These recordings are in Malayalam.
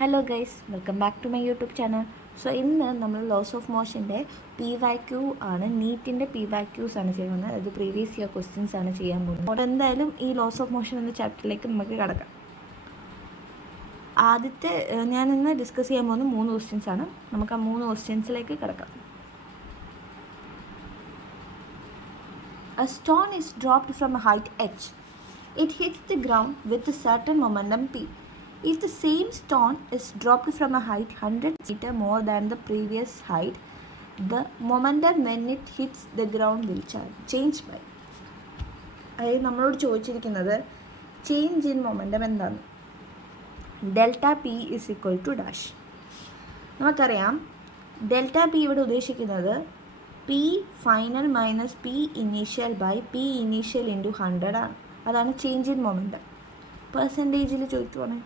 Hello guys, welcome back to my YouTube channel. So ഇന്ന് നമ്മൾ ലോസ് ഓഫ് മോഷൻ്റെ PYQ ആണ്, നീറ്റിൻ്റെ PYQs ആണ് ചെയ്യുന്നത്. അത് പ്രീവിയസ് ഇയർ ക്വസ്റ്റ്യൻസ് ആണ് ചെയ്യാൻ പോകുന്നത്. അപ്പോൾ എന്തായാലും ഈ ലോസ് ഓഫ് മോഷൻ എന്ന ചാപ്റ്ററിലേക്ക് നമുക്ക് കടക്കാം. ആദ്യത്തെ ഞാൻ ഇന്ന് ഡിസ്കസ് ചെയ്യാൻ പോകുന്ന 3 ക്വസ്റ്റ്യൻസ് ആണ്. നമുക്ക് ആ 3 ക്വസ്റ്റ്യൻസിലേക്ക് കടക്കാം. A stone is dropped from a height h. It hits the ground with a certain momentum p. If the same stone is dropped from a height 100 meters more than the previous height, the momentum when it hits the ground will change by. അതായത് നമ്മളോട് ചോദിച്ചിരിക്കുന്നത് ചേഞ്ച് ഇൻ മൊമെൻറ്റം എന്താണ്? Delta P is equal to dash. നമുക്കറിയാം ഡെൽറ്റ പി ഇവിടെ ഉദ്ദേശിക്കുന്നത് P final minus P initial by P initial into 100 ആണ്. അതാണ് ചേഞ്ച് ഇൻ മൊമെൻറ്റം. പെർസെൻറ്റേജിൽ ചോദിക്കുവാണ്.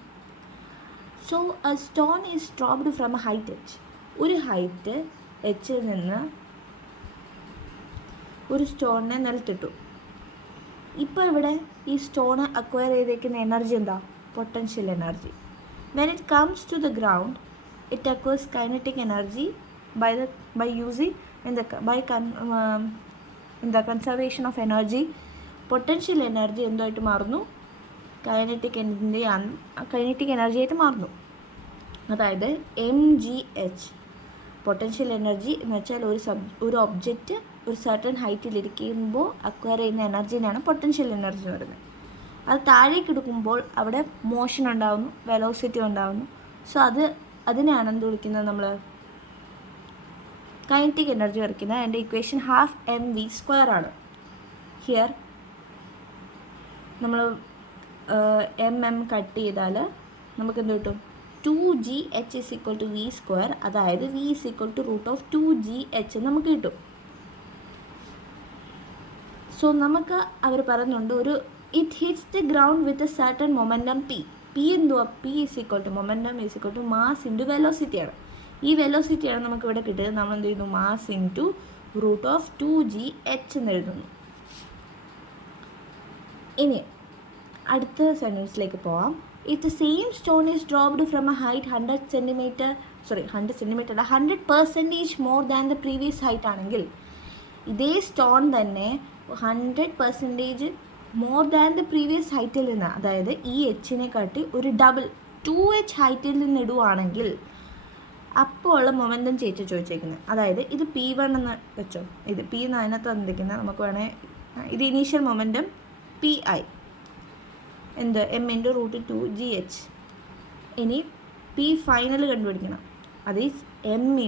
So a stone is dropped from a height H. ഒരു ഹൈറ്റ് എച്ചിൽ നിന്ന് ഒരു സ്റ്റോണിനെ നിലത്തിട്ടു. ഇപ്പോൾ ഇവിടെ ഈ സ്റ്റോണ് അക്വയർ ചെയ്തേക്കുന്ന എനർജി എന്താ? Potential energy. When it comes to the ground it acquires kinetic energy by using conservation of energy. Potential energy എന്തായിട്ട് മാറുന്നു? കൈനറ്റിക് എനർജി ആയിട്ട് മാറുന്നു. അതായത് MgH. പൊട്ടൻഷ്യൽ എനർജി എന്ന് വെച്ചാൽ ഒരു ഒബ്ജക്റ്റ് ഒരു സർട്ടൺ ഹൈറ്റിലിരിക്കുമ്പോൾ അക്വയർ ചെയ്യുന്ന എനർജിനാണ് പൊട്ടൻഷ്യൽ എനർജി എന്ന് പറയുന്നത്. അത് താഴേക്ക് എടുക്കുമ്പോൾ അവിടെ മോഷൻ ഉണ്ടാകുന്നു, വെലോസിറ്റി ഉണ്ടാകുന്നു. സോ അതിനെയാണ് എന്ത് വിളിക്കുന്നത്? നമ്മൾ കൈനറ്റിക് എനർജി വരയ്ക്കുന്നത്. അതിൻ്റെ ഇക്വേഷൻ ½ ആണ്. ഹിയർ നമ്മൾ കട്ട് ചെയ്താൽ നമുക്ക് എന്ത് കിട്ടും? 2gh is equal to v². അതായത് v is equal to √2gh നമുക്ക് കിട്ടും. സോ നമുക്ക് അവർ പറയുന്നുണ്ട് it hits the ground with a certain momentum P എന്തുവാ? P is equal to momentum is equal to mass into വെലോസിറ്റിയാണ്. ഈ വെലോസിറ്റിയാണ് നമുക്ക് ഇവിടെ കിട്ടിയത്. നമ്മൾ എന്ത് ചെയ്യുന്നു? മാസ് ഇൻറ്റു √2gh എന്ന് എഴുതുന്നു. ഇനി അടുത്ത സെൻറ്റൻസിലേക്ക് പോവാം. If the same stone is dropped from a height 100% more than the previous height ആണെങ്കിൽ, ഇതേ സ്റ്റോൺ തന്നെ 100% മോർ ദാൻ ദ പ്രീവിയസ് ഹൈറ്റിൽ നിന്ന്, അതായത് ഈ എച്ചിനെ കാട്ടി ഒരു ഡബിൾ 2h ഹൈറ്റിൽ നിന്ന് ഇടുവാണെങ്കിൽ അപ്പോൾ ഉള്ള മൊമെൻറ്റം ചോദിച്ചേക്കുന്നത്. അതായത് ഇത് P1 എന്ന് വെച്ചോ. ഇത് P എന്ന് അതിനകത്ത് തന്നിരിക്കുന്നത്. നമുക്ക് വേണേൽ ഇത് ഇനീഷ്യൽ മൊമെൻറ്റം PI എന്ത് m × √2gh. ഇനി P ഫൈനൽ കണ്ടുപിടിക്കണം. അത് m ×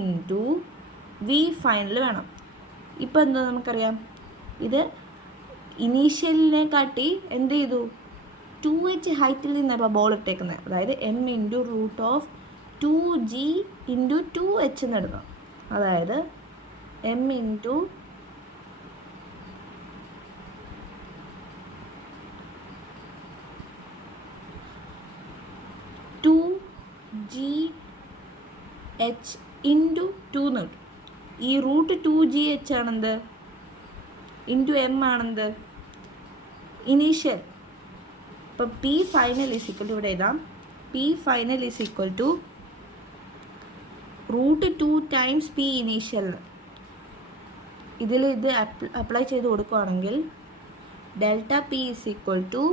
v ഫൈനൽ വേണം. ഇപ്പോൾ എന്താ നമുക്കറിയാം, ഇത് ഇനീഷ്യലിനെ കാട്ടി എന്ത് ചെയ്തു? 2h ഹൈറ്റിൽ നിന്നാണ് ബോൾ ഇട്ടേക്കുന്നത്. അതായത് m × √2g × 2h എന്ന് എടുക്കണം. അതായത് m × GH × 2 എന്ന് കിട്ടും. ഈ √2gh ആണെന്ത്? ഇൻറ്റു m ആണെന്ത്? ഇനീഷ്യൽ. ഇപ്പം P final is equal to, ഇവിടെ എഴുതാം, P final is equal to √2 times P initial. ഇത് അപ്ലൈ ചെയ്ത് കൊടുക്കുകയാണെങ്കിൽ delta P is equal to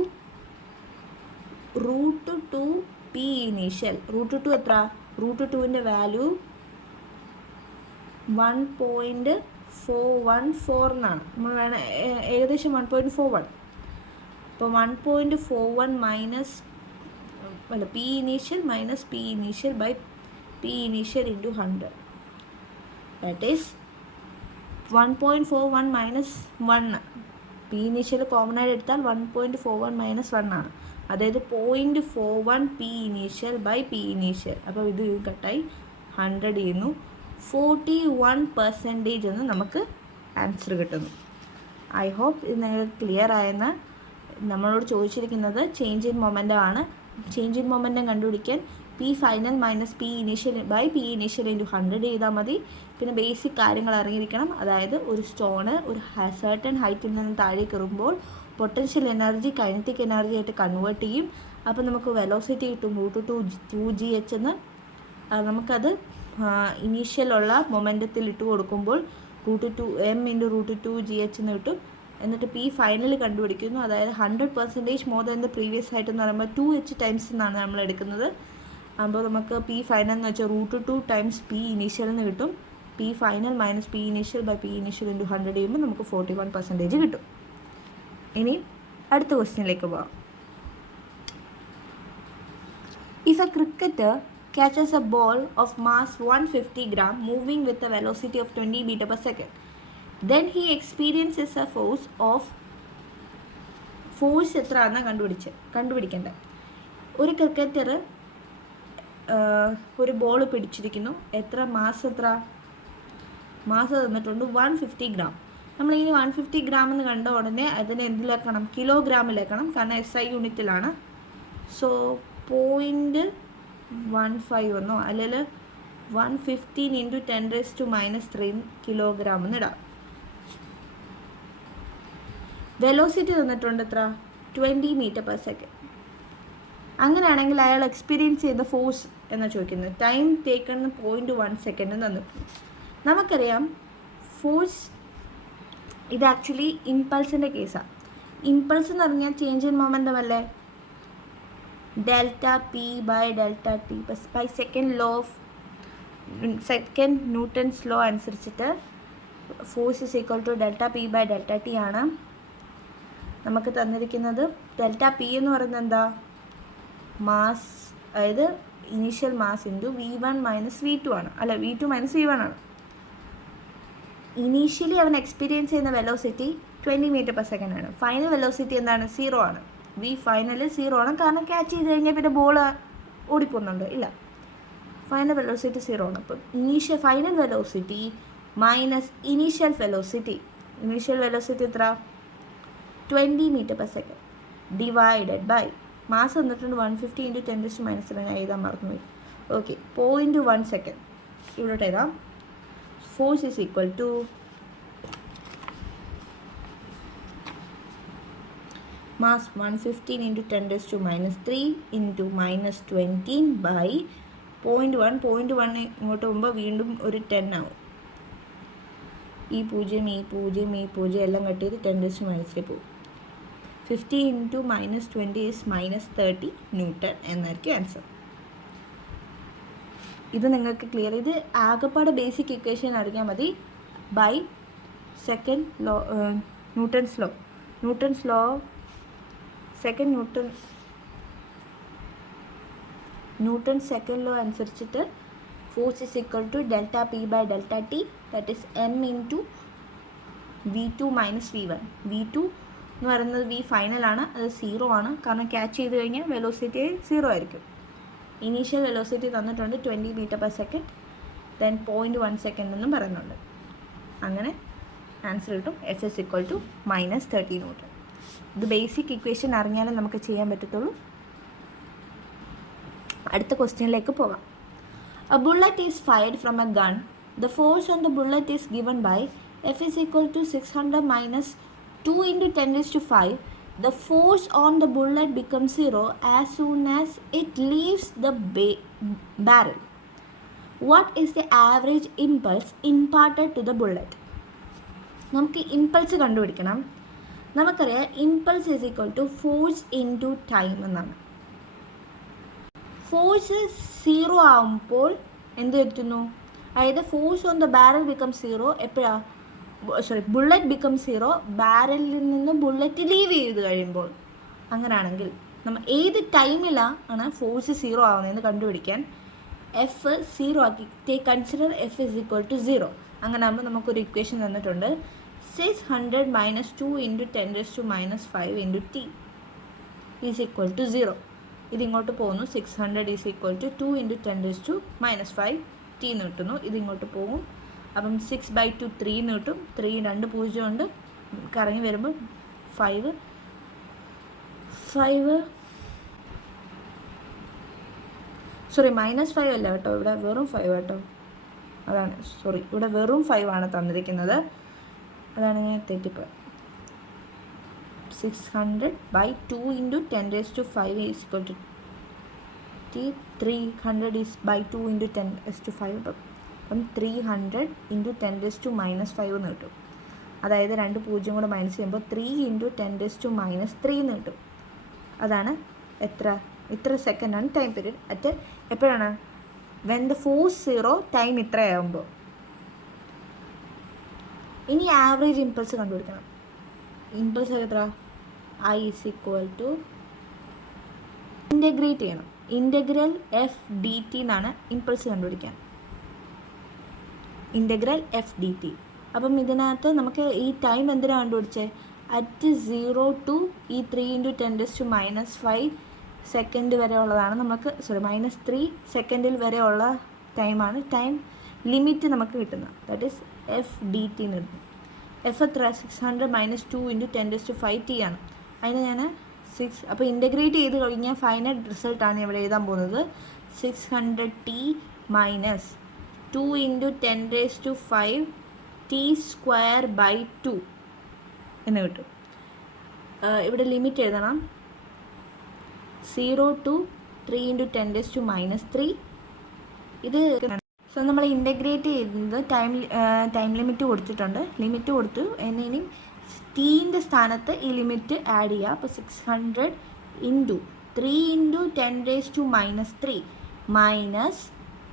√2 P initial. √2 എത്ര? √2ൻ്റെ വാല്യൂ 1.414 എന്നാണ്. നമ്മൾ വേണം ഏകദേശം 1.41. അപ്പോൾ 1.41 minus P initial minus P initial by P initial into 100. That is 1.41 minus 1. P initial common ആയിട്ട് എടുത്താൽ 1.41 മൈനസ് 1 ആണ്. അതായത് 0.41 P initial by P initial. അപ്പോൾ ഇത് കട്ടായി 100 ചെയ്യുന്നു. 41% എന്ന് നമുക്ക് ആൻസർ കിട്ടുന്നു. ഐ ഹോപ്പ് ഇത് നിങ്ങൾക്ക് ക്ലിയർ ആയെന്ന്. നമ്മളോട് ചോദിച്ചിരിക്കുന്നത് ചേഞ്ച് ഇൻ മൊമെൻറ്റം ആണ്. ചേഞ്ച് ഇൻ മൊമെൻറ്റം കണ്ടുപിടിക്കാൻ P final minus P initial by P initial into 100 ചെയ്താൽ മതി. പിന്നെ ബേസിക് കാര്യങ്ങൾ അറിഞ്ഞിരിക്കണം. അതായത് ഒരു സ്റ്റോണ് ഒരു സർട്ടൺ ഹൈറ്റിൽ നിന്ന് താഴേക്ക് എറുമ്പോൾ പൊട്ടൻഷ്യൽ എനർജി കൈനറ്റിക് എനർജി ആയിട്ട് കൺവേർട്ട് ചെയ്യും. അപ്പോൾ നമുക്ക് വെലോസിറ്റി കിട്ടും √2g(h) എന്ന്. നമുക്കത് ഇനീഷ്യലുള്ള മൊമെൻറ്റത്തിൽ ഇട്ട് കൊടുക്കുമ്പോൾ m(√2gh) എന്ന് കിട്ടും. എന്നിട്ട് P ഫൈനൽ കണ്ടുപിടിക്കുന്നു. അതായത് 100% more than the previous height എന്ന് പറയുമ്പോൾ 2h ടൈംസ് എന്നാണ് നമ്മൾ എടുക്കുന്നത്. അപ്പോൾ നമുക്ക് P ഫൈനൽ എന്ന് വെച്ചാൽ √2 ടൈംസ് P ഇനീഷ്യൽ എന്ന് കിട്ടും. P final minus P initial by P initial × 100 ചെയ്യുമ്പോൾ നമുക്ക് 41% കിട്ടും. ഇനി അടുത്ത ക്വസ്റ്റ്യനിലേക്ക് പോകാം. If a cricketer catches a ball of mass 150 gram moving with a velocity of 20 meter per second, then he experiences a force എത്ര ആണെന്ന് കണ്ടുപിടിക്കേണ്ടത്. ഒരു ക്രിക്കറ്റർ ഒരു ബോൾ പിടിച്ചിരിക്കുന്നു. എത്ര മാസ് തന്നിട്ടുണ്ട് 150 ഗ്രാം. നമ്മളിങ്ങനെ 150 ഗ്രാം എന്ന് കണ്ട ഉടനെ അതിനെ എന്തിലേക്കണം? കിലോഗ്രാമിലേക്കണം. കാരണം SI യൂണിറ്റിലാണ്. സോ 0.15 എന്നോ അല്ലെങ്കിൽ 115 × 10⁻³ കിലോഗ്രാം എന്നിടാം. വെലോസിറ്റി തന്നിട്ടുണ്ട് എത്ര? 20 മീറ്റർ പെർ സെക്കൻഡ്. അങ്ങനെയാണെങ്കിൽ അയാൾ എക്സ്പീരിയൻസ് ചെയ്ത ഫോഴ്സ് എന്നാ ചോദിക്കുന്നത്. ടൈം ടേക്കൺ 0.1 സെക്കൻഡ് തന്നിട്ടുണ്ട്. നമുക്കറിയാം ഫോഴ്സ് ഇത് ആക്ച്വലി ഇമ്പൾസിൻ്റെ കേസാണ്. ഇമ്പൾസ് എന്ന് പറഞ്ഞാൽ ചേഞ്ച് ഇൻ മൊമെൻറ്റം അല്ലേ? Δp/Δt by second Newton's law അനുസരിച്ചിട്ട് force is equal to Δp/Δt ആണ് നമുക്ക് തന്നിരിക്കുന്നത്. Δp എന്ന് പറയുന്നത് എന്താ? മാസ്, അതായത് initial mass into V1 - V2 ആണ്. അല്ല, V2 - V1 ആണ്. ഇനീഷ്യലി അവൻ എക്സ്പീരിയൻസ് ചെയ്യുന്ന വെലോസിറ്റി 20 മീറ്റർ പെർ സെക്കൻഡ് ആണ്. ഫൈനൽ വെലോസിറ്റി എന്താണ്? 0 ആണ്. V ഫൈനൽ 0 ആണ്. കാരണം ക്യാച്ച് ചെയ്ത് കഴിഞ്ഞാൽ പിന്നെ ബോൾ ഓടിപ്പോകുന്നുണ്ട് ഇല്ല. ഫൈനൽ വെലോസിറ്റി 0 ആണ്. അപ്പം final velocity minus initial velocity എത്ര? 20 metre per second divided by mass വന്നിട്ടുണ്ട് 150 × 10⁻³ ഞാൻ എഴുതാൻ മറന്നുപോയി. ഓക്കെ, 0.1 സെക്കൻഡ് ഇവിടോട്ട് എഴുതാം. Force is equal to mass 115 × 10⁻³ into -20 by 0.1. 0.1 ഇങ്ങോട്ട് പോകുമ്പോൾ വീണ്ടും ഒരു 10 ആവും. ഈ പൂജ്യം എല്ലാം കട്ട് ചെയ്ത് 10⁻³ പോകും. 50 × -20 is -30 ന്യൂട്ടൺ എന്നായിരിക്കും ആൻസർ. ഇത് നിങ്ങൾക്ക് ക്ലിയർ. ഇത് ആകെപ്പാട് ബേസിക് ഇക്വേഷൻ അറിഞ്ഞാൽ മതി. By second law, Newton's law second Newton second law അനുസരിച്ചിട്ട് force is equal to Δp/Δt that is m × V2 - V1. V2 എന്ന് പറയുന്നത് V ഫൈനലാണ്. അത് 0 ആണ്. കാരണം ക്യാച്ച് ചെയ്ത് കഴിഞ്ഞാൽ വെലോസിറ്റി 0 ആയിരിക്കും. ഇനീഷ്യൽ വെലോസിറ്റി തന്നിട്ടുണ്ട് 20 metre per second. Then 0.1 second എന്നും പറയുന്നുണ്ട്. അങ്ങനെ ആൻസർ കിട്ടും. F is equal to -30 newton. ഇത് ബേസിക് ഇക്വേഷൻ അറിഞ്ഞാലേ നമുക്ക് ചെയ്യാൻ പറ്റത്തുള്ളൂ. അടുത്ത ക്വസ്റ്റ്യനിലേക്ക് പോകാം. A bullet is fired from a gun. The force on the bullet is given by F is equal to 600 minus 2 × 10⁵. The force on the bullet becomes 0 as soon as it leaves the barrel. What is the average impulse imparted to the bullet? നമുക്ക് ഇമ്പൾസ് കണ്ടുപിടിക്കണം. നമുക്കറിയാം impulse is equal to force into time എന്നാണ്. ഫോഴ്സ് 0 ആകുമ്പോൾ എന്ത് പറ്റുന്നു? അതായത് force on the barrel become 0 എപ്പോഴാണ്? ബുള്ളറ്റ് ബിക്കം 0 ബാരലിൽ നിന്ന് ബുള്ളറ്റ് ലീവ് ചെയ്ത് കഴിയുമ്പോൾ. അങ്ങനെയാണെങ്കിൽ നമ്മൾ ഏത് ടൈമിലാണ് ഫോഴ്സ് 0 ആവുന്നതെന്ന് കണ്ടുപിടിക്കാൻ എഫ് 0 ആക്കി consider F is equal to 0. അങ്ങനെ ആകുമ്പോൾ നമുക്കൊരു ഇക്വേഷൻ തന്നിട്ടുണ്ട്. 600 minus 2 × 10⁻⁵ into t is equal to 0. ഇതിങ്ങോട്ട് പോകുന്നു. 600 is equal to 2 × 10⁻⁵ t എന്ന് കിട്ടുന്നു. ഇതിങ്ങോട്ട് പോകും. അപ്പം 6/2 3 എന്ന് കിട്ടും. 3 2 0 ഉണ്ട്. കറങ്ങി വരുമ്പോൾ 5 -5 അല്ല കേട്ടോ, ഇവിടെ വെറും 5 കേട്ടോ. അതാണ് ഇവിടെ വെറും 5 ആണ് തന്നിരിക്കുന്നത്. അതാണ് ഞാൻ തെറ്റിപ്പോയി. 600 by 2 into 10 raised to 5 is equal to 300 is by 2 into 10 raised to 5. അപ്പം 300 into 10 raised to minus 5 എന്ന് കിട്ടും. അതായത് 2 പൂജ്യം കൂടെ മൈനസ് ചെയ്യുമ്പോൾ 3 into 10 raised to minus 3 എന്ന് കിട്ടും. അതാണ് ഇത്ര സെക്കൻഡാണ് ടൈം പീരീഡ് അറ്റ് എപ്പോഴാണ് വെൻ ദ ഫോഴ്സ് 0 ടൈം ഇത്രയാകുമ്പോൾ. ഇനി ആവറേജ് ഇമ്പൾസ് കണ്ടുപിടിക്കണം. ഇമ്പൾസ് എത്ര? I is equal to integrate ചെയ്യണം. ഇൻ്റഗ്രൽ എഫ് ഡി ടി എന്നാണ് ഇമ്പൾസ് കണ്ടുപിടിക്കാൻ. Integral F D T. അപ്പം ഇതിനകത്ത് നമുക്ക് ഈ ടൈം എന്തിനാണ് കണ്ടുപിടിച്ചത്? അറ്റ് 0 to ഈ 3 into 10 raised to minus 5 second വരെ ഉള്ളതാണ് നമുക്ക് -3 സെക്കൻഡിൽ വരെ ഉള്ള ടൈമാണ് ടൈം ലിമിറ്റ് നമുക്ക് കിട്ടുന്നത്. That is F D T എന്ന് കിട്ടും. എഫ് എത്ര? 600 minus 2 into 10 raised to 5 t ആണ്. അതിന് ഞാൻ 6 അപ്പോൾ ഇൻ്റഗ്രേറ്റ് ചെയ്ത് കഴിഞ്ഞാൽ ഫൈനൽ റിസൾട്ടാണ് ഇവിടെ എഴുതാൻ പോകുന്നത്. 600t minus 2 into 10 raised to 5 t square by 2 എന്ന് കിട്ടും. ഇവിടെ ലിമിറ്റ് എഴുതണം. 0 to 3 into 10 raised to minus 3. ഇത് സോ നമ്മൾ ഇൻ്റഗ്രേറ്റ് ചെയ്യുന്നത് ടൈം ലിമിറ്റ് കൊടുത്തിട്ടുണ്ട്. ലിമിറ്റ് കൊടുത്തു. ഇനി ടീൻ്റെ സ്ഥാനത്ത് ഈ ലിമിറ്റ് ആഡ് ചെയ്യുക. അപ്പോൾ 600 into 3 into 10 raised to minus 3 minus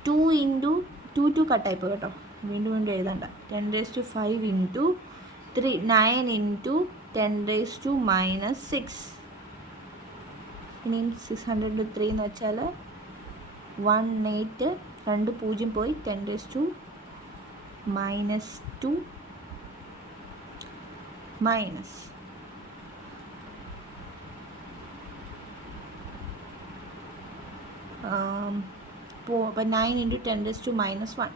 2 into 2 കട്ടായിപ്പോൾ കേട്ടോ, വീണ്ടും എഴുതണ്ട. 10 raised to 5 into 3 9 into 10 raised to minus 6. ഇനിയും 600 to 3 എന്ന് വെച്ചാൽ 18 2 0 പോയി 10 raised to minus 2 minus അപ്പോൾ 9 into 10 raised to minus 1,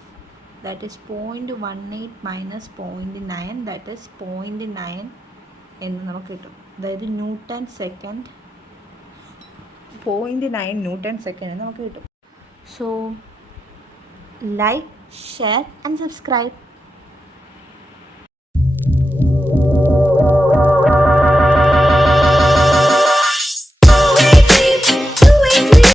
that is 0.18 minus 0.9, that is 0.9 എന്ന് നമുക്ക് കിട്ടും. അതായത് ന്യൂട്ടൺ സെക്കൻഡ് 0.9 ന്യൂട്ടൺ സെക്കൻഡ് നമുക്ക് കിട്ടും. So like, share and subscribe.